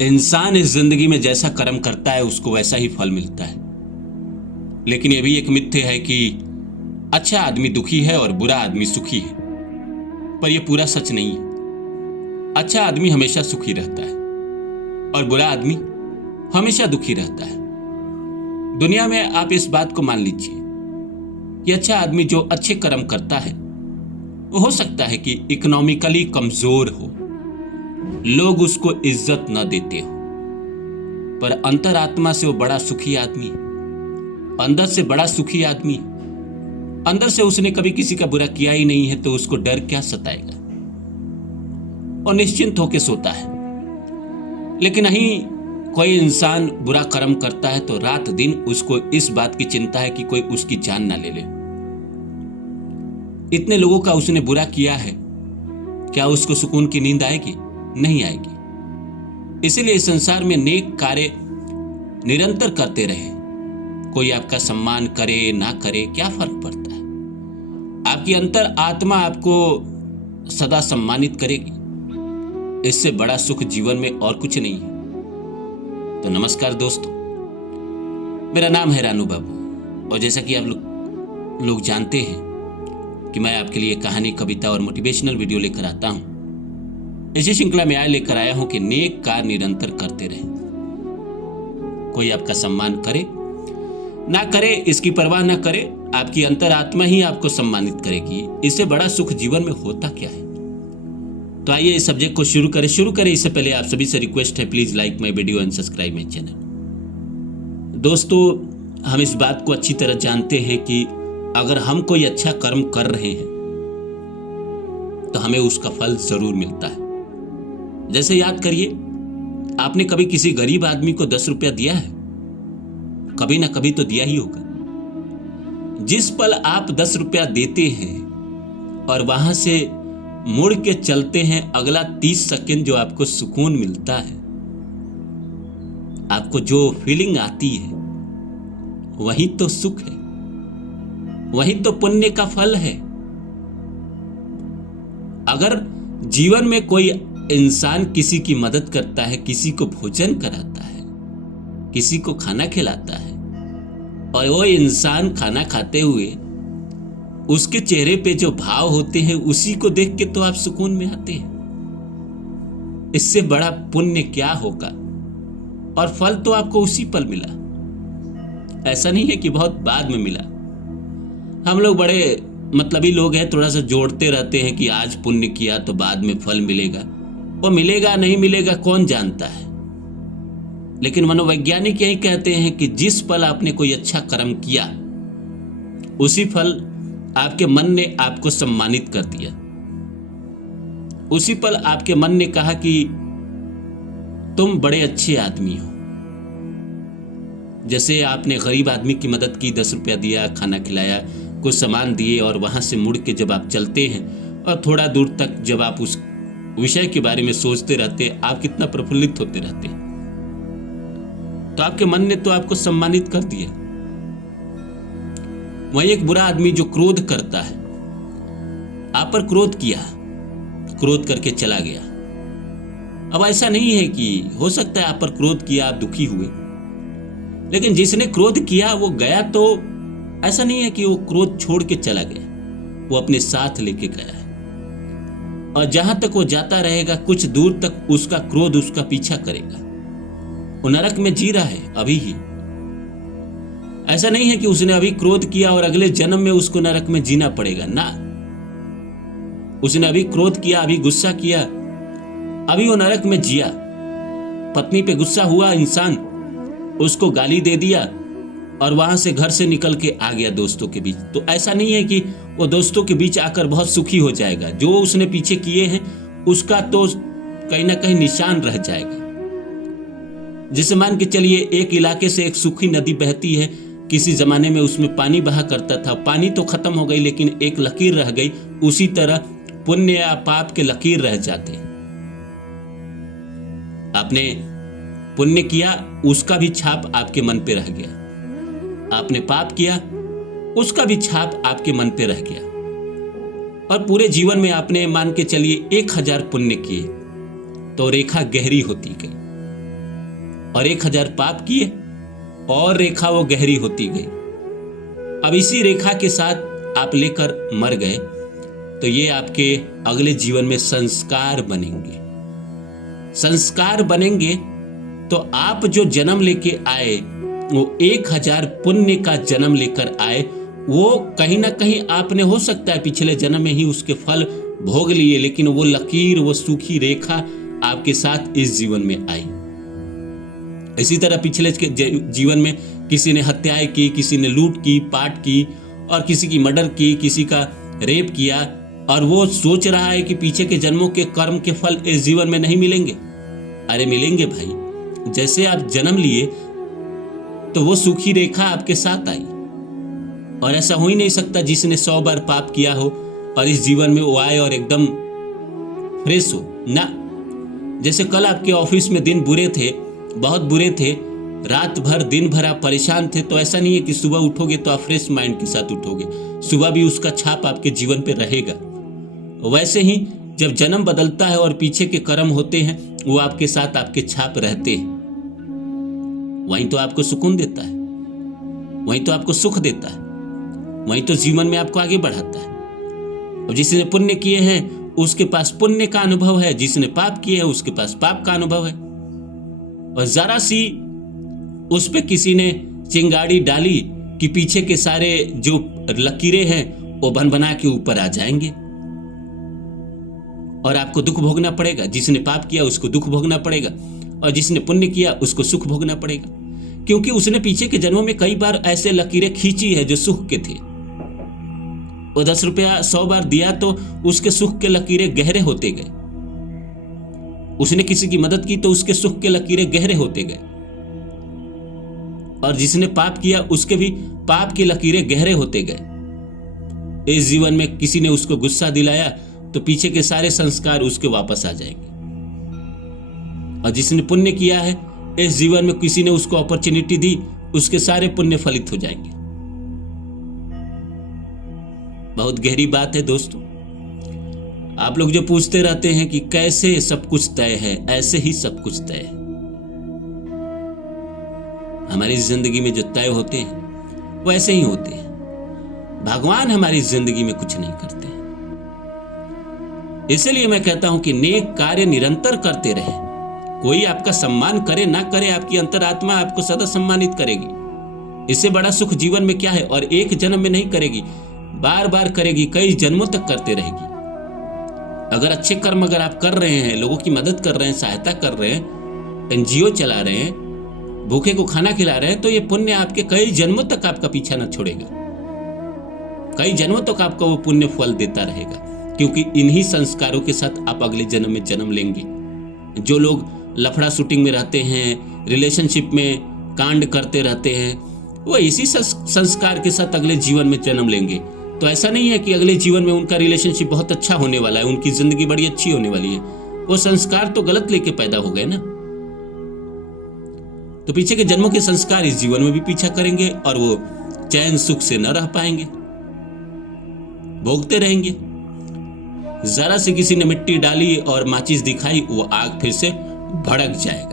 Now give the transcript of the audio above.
इंसान इस जिंदगी में जैसा कर्म करता है उसको वैसा ही फल मिलता है। लेकिन यह भी एक मिथ्य है कि अच्छा आदमी दुखी है और बुरा आदमी सुखी है। पर यह पूरा सच नहीं है। अच्छा आदमी हमेशा सुखी रहता है और बुरा आदमी हमेशा दुखी रहता है। दुनिया में आप इस बात को मान लीजिए कि अच्छा आदमी जो अच्छे कर्म करता है वो हो सकता है कि इकोनॉमिकली कमजोर हो, लोग उसको इज्जत न देते हो, पर अंतरात्मा से वो बड़ा सुखी आदमी, अंदर से बड़ा सुखी आदमी, अंदर से उसने कभी किसी का बुरा किया ही नहीं है, तो उसको डर क्या सताएगा और निश्चिंत होकर सोता है। लेकिन नहीं, कोई इंसान बुरा कर्म करता है तो रात दिन उसको इस बात की चिंता है कि कोई उसकी जान ना ले ले। इतने लोगों का उसने बुरा किया है, क्या उसको सुकून की नींद आएगी? नहीं आएगी। इसीलिए इस संसार में नेक कार्य निरंतर करते रहे। कोई आपका सम्मान करे ना करे क्या फर्क पड़ता है? आपकी अंतर आत्मा आपको सदा सम्मानित करेगी। इससे बड़ा सुख जीवन में और कुछ नहीं है। तो नमस्कार दोस्तों, मेरा नाम है रानू बाबू और जैसा कि आप लोग जानते हैं कि मैं आपके लिए कहानी, कविता और मोटिवेशनल वीडियो लेकर आता हूं। इसी श्रृंखला में लेकर आया हूं कि नेक कार्य निरंतर करते रहे। कोई आपका सम्मान करे ना करे इसकी परवाह ना करे, आपकी अंतरात्मा ही आपको सम्मानित करेगी। इससे बड़ा सुख जीवन में होता क्या है? तो आइए इस सब्जेक्ट को शुरू करें। इससे पहले आप सभी से रिक्वेस्ट है, please like my video and subscribe my channel. दोस्तों, हम इस बात को अच्छी तरह जानते हैं कि अगर हम कोई अच्छा कर्म कर रहे हैं तो हमें उसका फल जरूर मिलता है। जैसे याद करिए, आपने कभी किसी गरीब आदमी को 10 रुपया दिया है? कभी ना कभी तो दिया ही होगा। जिस पल आप 10 रुपया देते हैं और वहां से मुड़ के चलते हैं, अगला 30 सेकंड जो आपको सुकून मिलता है, आपको जो फीलिंग आती है, वही तो सुख है, वही तो पुण्य का फल है। अगर जीवन में कोई इंसान किसी की मदद करता है, किसी को भोजन कराता है, किसी को खाना खिलाता है और वो इंसान खाना खाते हुए उसके चेहरे पे जो भाव होते हैं उसी को देख के तो आप सुकून में आते हैं। इससे बड़ा पुण्य क्या होगा? और फल तो आपको उसी पल मिला। ऐसा नहीं है कि बहुत बाद में मिला। हम लोग बड़े मतलबी लोग हैं, थोड़ा सा जोड़ते रहते हैं कि आज पुण्य किया तो बाद में फल मिलेगा। वो मिलेगा नहीं मिलेगा कौन जानता है। लेकिन मनोवैज्ञानिक यही कहते हैं कि जिस पल आपने कोई अच्छा कर्म किया उसी फल आपके मन ने आपको सम्मानित कर दिया। उसी पल आपके मन ने कहा कि तुम बड़े अच्छे आदमी हो। जैसे आपने गरीब आदमी की मदद की, 10 रुपया दिया, खाना खिलाया, कुछ सामान दिए और वहां से मुड़ के जब आप चलते हैं और थोड़ा दूर तक जब आप उस विषय के बारे में सोचते रहते हैं, आप कितना प्रफुल्लित होते रहते हैं। तो आपके मन ने तो आपको सम्मानित कर दिया। वही एक बुरा आदमी जो क्रोध करता है, आप पर क्रोध किया, क्रोध करके चला गया। अब ऐसा नहीं है कि हो सकता है आप पर क्रोध किया, आप दुखी हुए, लेकिन जिसने क्रोध किया वो गया, तो ऐसा नहीं है कि वो क्रोध छोड़ के चला गया, वो अपने साथ लेके गया है। और जहां तक वो जाता रहेगा, कुछ दूर तक उसका क्रोध उसका पीछा करेगा। वो नरक में जी रहा है अभी ही। ऐसा नहीं है कि उसने अभी क्रोध किया और अगले जन्म में उसको नरक में जीना पड़ेगा ना। उसने अभी क्रोध किया, अभी गुस्सा किया, अभी वो नरक में जिया। पत्नी पे गुस्सा हुआ इंसान, उसको गाली दे दिया और वहां से घर से निकल के आ गया दोस्तों के बीच। तो ऐसा नहीं है कि वो दोस्तों के बीच आकर बहुत सुखी हो जाएगा। जो उसने पीछे किए हैं उसका तो कहीं ना कहीं निशान रह जाएगा। जैसे मान के चलिए, एक इलाके से एक सूखी नदी बहती है। किसी जमाने में उसमें पानी बहा करता था, पानी तो खत्म हो गई लेकिन एक लकीर रह गई। उसी तरह पुण्य या पाप के लकीर रह जाते। आपने पुण्य किया, उसका भी छाप आपके मन पे रह गया। आपने पाप किया, उसका भी छाप आपके मन पे रह गया। और पूरे जीवन में आपने मान के चलिए 1000 पुण्य किए तो रेखा गहरी होती गई। और 1000 पाप किए और रेखा वो गहरी होती गई। अब इसी रेखा के साथ आप लेकर मर गए तो ये आपके अगले जीवन में संस्कार बनेंगे। संस्कार बनेंगे तो आप जो जन्म लेके आए वो 1000 पुण्य का जन्म लेकर आए, वो कहीं ना कहीं आपने हो सकता है पिछले जन्म में ही उसके फल भोग लिए, लेकिन वो लकीर, वो सूखी रेखा आपके साथ इस जीवन में आई। इसी तरह पिछले जीवन में किसी ने हत्याएं की, किसी ने लूट की, पाट की, और किसी की मर्डर की, किसी का रेप किया, और वो सोच रहा है कि पीछे के जन्मों के कर्म के फल इस जीवन में नहीं मिलेंगे। अरे मिलेंगे भाई। जैसे आप जन्म लिए तो वो सूखी रेखा आपके साथ आई, और ऐसा हो ही नहीं सकता जिसने 100 बार पाप किया हो और इस जीवन में वो आए और एकदम फ्रेश हो ना। जैसे कल आपके ऑफिस में दिन बुरे थे, बहुत बुरे थे, रात भर दिन भर आप परेशान थे, तो ऐसा नहीं है कि सुबह उठोगे तो आप फ्रेश माइंड के साथ उठोगे, सुबह भी उसका छाप आपके जीवन पे रहेगा। वैसे ही जब जन्म बदलता है और पीछे के कर्म होते हैं वो आपके साथ आपके छाप रहते हैं। वहीं तो आपको सुकून देता है, वहीं तो आपको सुख देता है, वहीं तो जीवन में आपको आगे बढ़ाता है। और जिसने पुण्य किए हैं उसके पास पुण्य का अनुभव है, जिसने पाप किए हैं उसके पास पाप का अनुभव है। और जरा सी उस पे किसी ने चिंगारी डाली कि पीछे के सारे जो लकीरें हैं वो बन बना के ऊपर आ जाएंगे और आपको दुख भोगना पड़ेगा। जिसने पाप किया उसको दुख भोगना पड़ेगा और जिसने पुण्य किया उसको सुख भोगना पड़ेगा, क्योंकि उसने पीछे के जन्मों में कई बार ऐसे लकीरें खींची है जो सुख के थे। वो 10 रुपया 100 बार दिया तो उसके सुख के लकीरें गहरे होते गए। उसने किसी की मदद की तो उसके सुख के लकीरें गहरे होते गए, और जिसने पाप किया उसके भी पाप की लकीरें गहरे होते गए। इस जीवन में किसी ने उसको गुस्सा दिलाया तो पीछे के सारे संस्कार उसके वापस आ जाएंगे। और जिसने पुण्य किया है इस जीवन में किसी ने उसको अपॉर्चुनिटी दी, उसके सारे पुण्य फलित हो जाएंगे। बहुत गहरी बात है दोस्तों। आप लोग जो पूछते रहते हैं कि कैसे सब कुछ तय है, ऐसे ही सब कुछ तय है। हमारी जिंदगी में जो तय होते हैं वो ऐसे ही होते हैं। भगवान हमारी जिंदगी में कुछ नहीं करते हैं। इसलिए मैं कहता हूं कि नेक कार्य निरंतर करते रहे। कोई आपका सम्मान करे ना करे, आपकी अंतरात्मा आपको सदा सम्मानित करेगी। इससे बड़ा सुख जीवन में क्या है। और एक जन्म में नहीं करेगी, बार बार करेगी, कई जन्मों तक करते रहेगी। अगर अच्छे कर्म अगर आप कर रहे हैं, लोगों की मदद कर रहे हैं, सहायता कर रहे हैं, एनजीओ चला रहे हैं, भूखे को खाना खिला रहे हैं, तो ये पुण्य आपके कई जन्मों तक आपका पीछा न छोड़ेगा। कई जन्मों तक आपका वो पुण्य फल देता रहेगा, क्योंकि इन्हीं संस्कारों के साथ आप अगले जन्म में जन्म लेंगे। जो लोग लफड़ा शूटिंग में रहते हैं, रिलेशनशिप में कांड करते रहते हैं, वो इसी संस्कार के साथ अगले जीवन में जन्म लेंगे। तो ऐसा नहीं है कि अगले जीवन में उनका रिलेशनशिप बहुत अच्छा होने वाला है, उनकी जिंदगी बड़ी अच्छी होने वाली है। वो संस्कार तो गलत लेके पैदा हो गए ना। तो पीछे के जन्मों के संस्कार इस जीवन में भी पीछा करेंगे और वो चैन सुख से न रह पाएंगे, भोगते रहेंगे। जरा से किसी ने मिट्टी डाली और माचिस दिखाई, वो आग फिर से भड़क जाएगा।